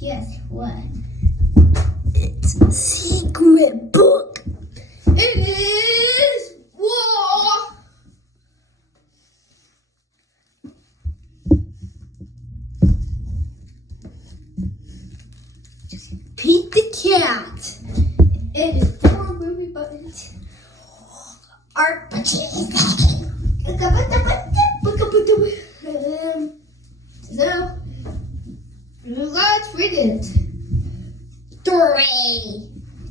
Guess what? It's a secret book. It is war. Pete the cat. It is 4 groovy buttons. RPG. So, let's read it. 3,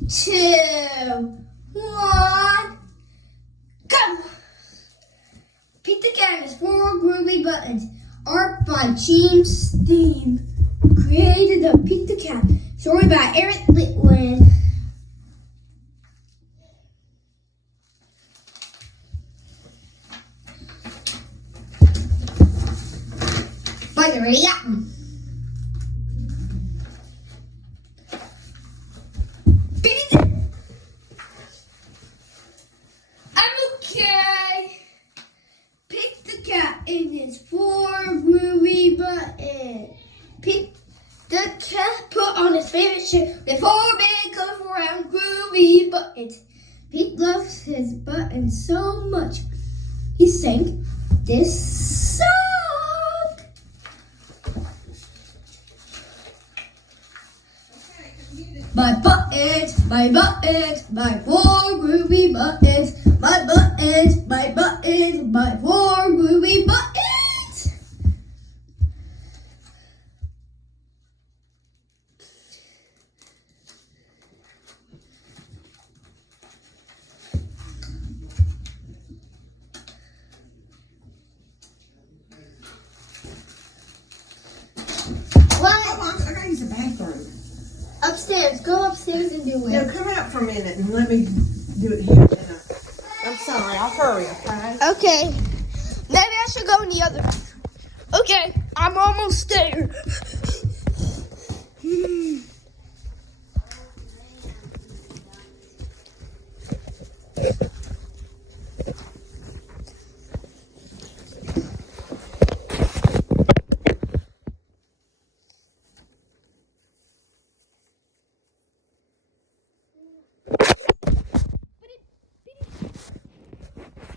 2, 1, go! Pete the Cat has 4 groovy buttons. Art by James Steen. Created of Pete the Cat. Story by Eric Litwin. Are you ready? Yeah. I'm okay. Pick the cat in his 4 groovy buttons. Pick the cat put on his favorite shirt with 4 big colorful round groovy buttons. Pete loves his buttons so much. He sang this song. My buttons, my 4 groovy buttons. My buttons, my 4 groovy buttons. What? I gotta use the bathroom. Upstairs. Go upstairs and do it. No, come out for a minute and let me do it here. I'm sorry. I'll hurry, okay? Okay. Maybe I should go in the other room. Okay. I'm almost there.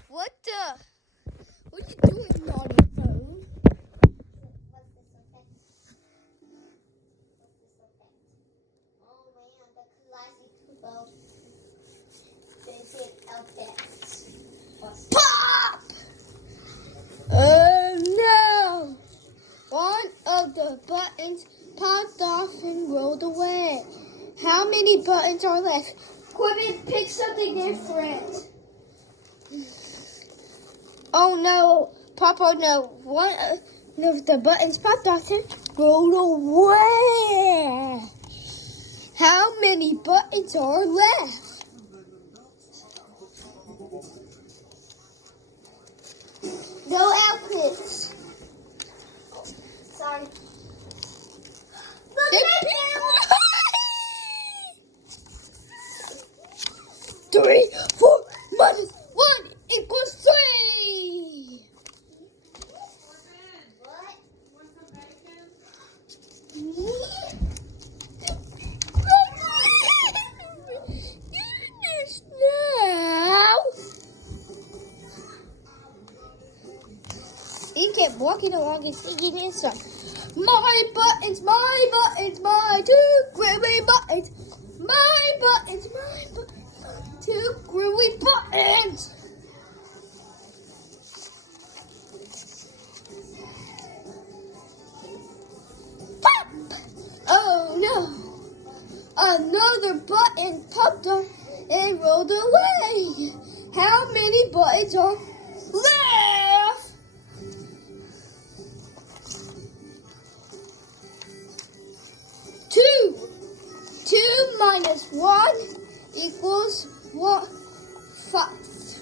What are you doing, naughty phone? Pop! Oh no! One of the buttons popped off and rolled away. How many buttons are left? Quibbin, pick something different. Oh no, Papa, no. One of the buttons popped off and rolled away. How many buttons are left? No outfits. Sorry. Three, 4 minus 1 equals 3. What? Want some bacon? Me? Goodness, now. He kept walking along and singing his song. My 2 groovy buttons. My buttons, 2 groovy buttons. Pop! Oh no! Another button popped up and rolled away. How many buttons are left? 2. 2 minus 1 equals 1. 5,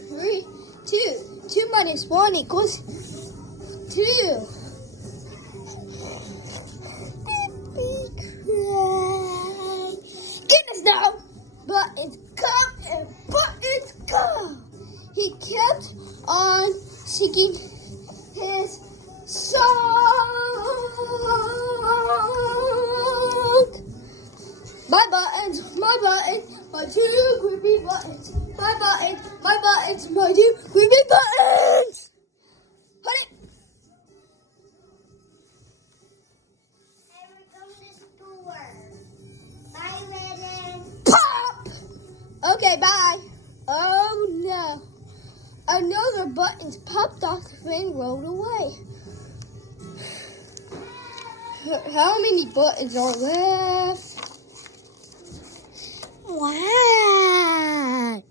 3, 2. 2 minus 1 equals 2. Goodness no! Buttons come and buttons go. He kept on singing his song. My buttons, my two groovy buttons. My buttons, my two groovy buttons. Hold it. Hey, we're going to school. Bye, Raylan. Pop! Okay, bye. Oh no. Another button's popped off the thing and rolled away. How many buttons are left? 1.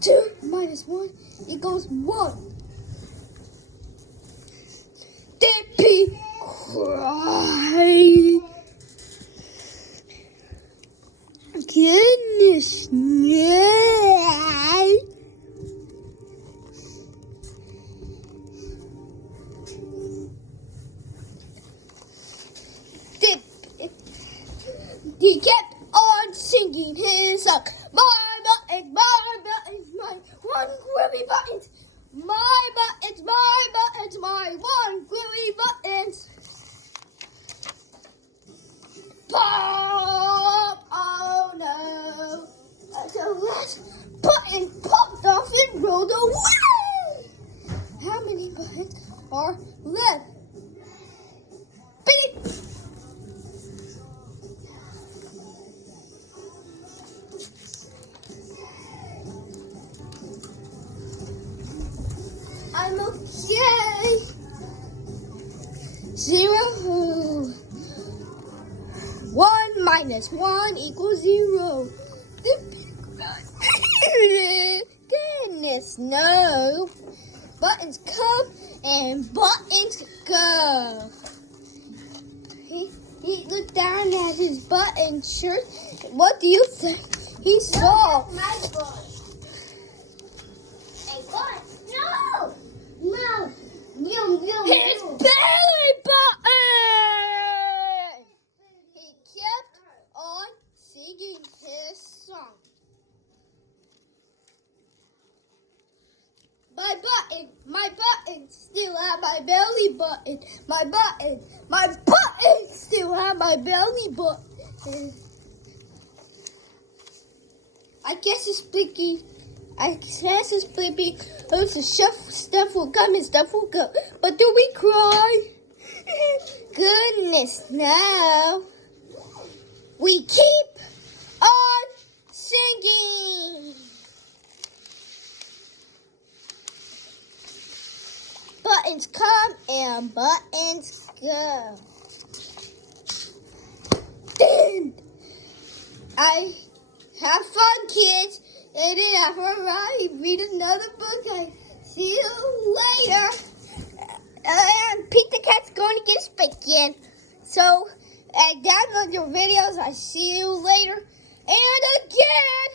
2 minus 1 equals 1. Dippy cry. Goodness no. He kept on singing his song. My buttons, my one groovy buttons. My buttons, my one groovy buttons. Pop! Oh no! The last button popped off and rolled away. How many buttons are left? Beep! I'm okay. 0. 1 minus 1 equals 0. Goodness no. Buttons come and buttons go. He looked down at his button shirt. What do you think he saw? My boy. Hey, what? No! No! His belly button! He kept on singing his song. My button still have my belly button. My button still have my belly button. I guess it's blinking. Oh, so stuff will come and stuff will go. But do we cry? Goodness, no. We keep on singing. Buttons come and buttons go. Then I have fun, kids. And then after I read another book. I see you later. And Pete the Cat's going to get spanked again. So, download your videos. I see you later. And again.